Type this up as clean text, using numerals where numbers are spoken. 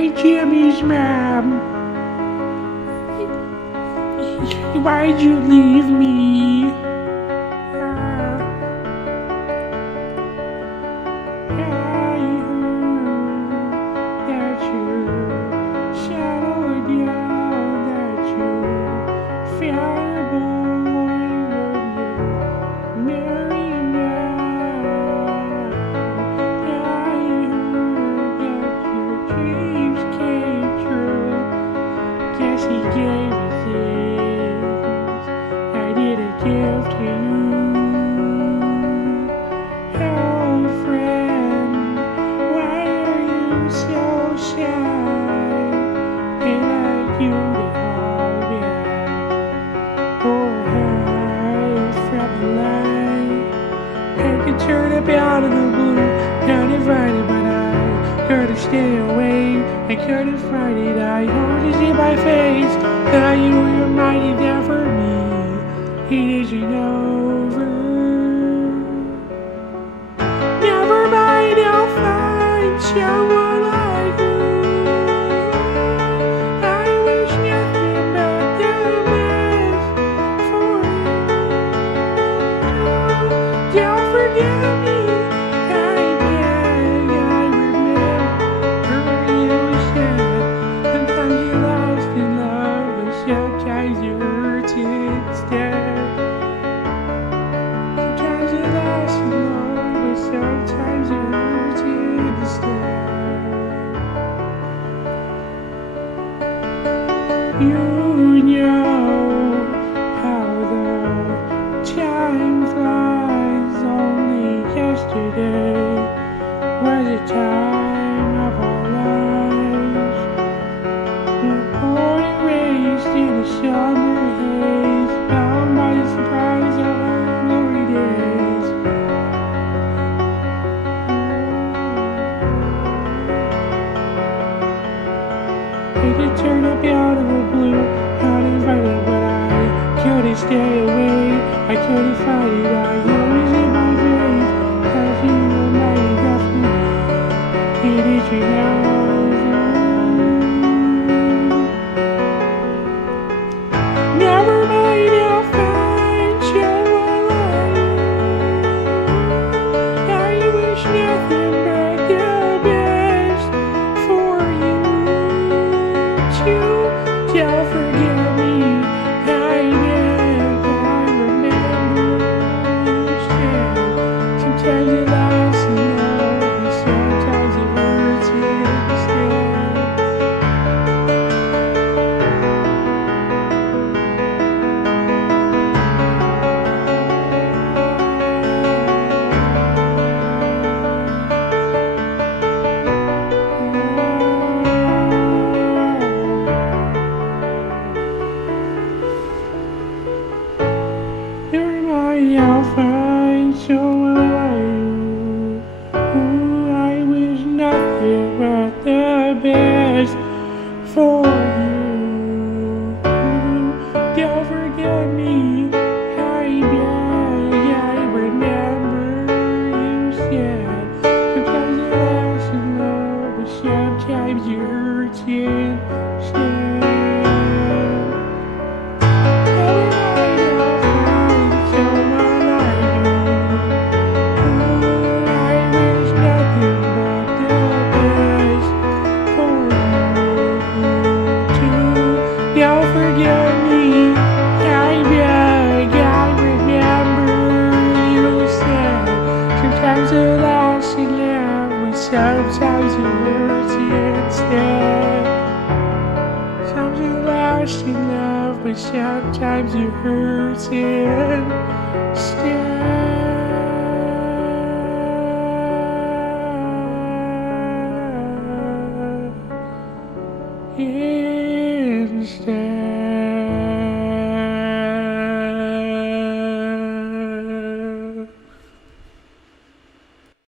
Hey, Jimmy's mom. Why'd you leave me? I heard that your shadow down, that you found a boy and you're married now. I heard that your dreams came true. Guess he gave you things I didn't give to you. Oh, friend, why are you so shy? They like you to hold back or hide from the light. I could turn up out of the blue, not invited, but I couldn't stay away. I couldn't find it, I wanted to see my face. Now you reminded that for me, it isn't over. Never mind, I'll find someone like you. I wish nothing but the best for you. Don't forget me, I beg, I remember you said. Sometimes you're lost in love, but sometimes you hurt instead. Sometimes you're lost in love, but sometimes you hurt instead. You know how the time flies. Only yesterday was a time of our lives. We're born and raised in a summer haze, bound by the surprise of our glory days. I could turn up out of the blue, not invited, but I couldn't stay away. I couldn't fight it, I always in my face. As you reminded that for me, it isn't over. Never mind, I'll find someone like you. I wish nothing but the best for you too. Don't forget me, I beg, I remember you said. Sometimes you're lost in love, and sometimes it hurts instead. Never mind, I'll find someone like you. Ooh, I wish nothing but the best for you. Don't forget me, I beg, I remember you said. Sometimes you're lost in love, but sometimes you hurt instead. Don't forget me, I beg, I remember you said. Sometimes you're lost in love, but sometimes you hurt instead. Sometimes you're lost in love, but sometimes you hurt instead.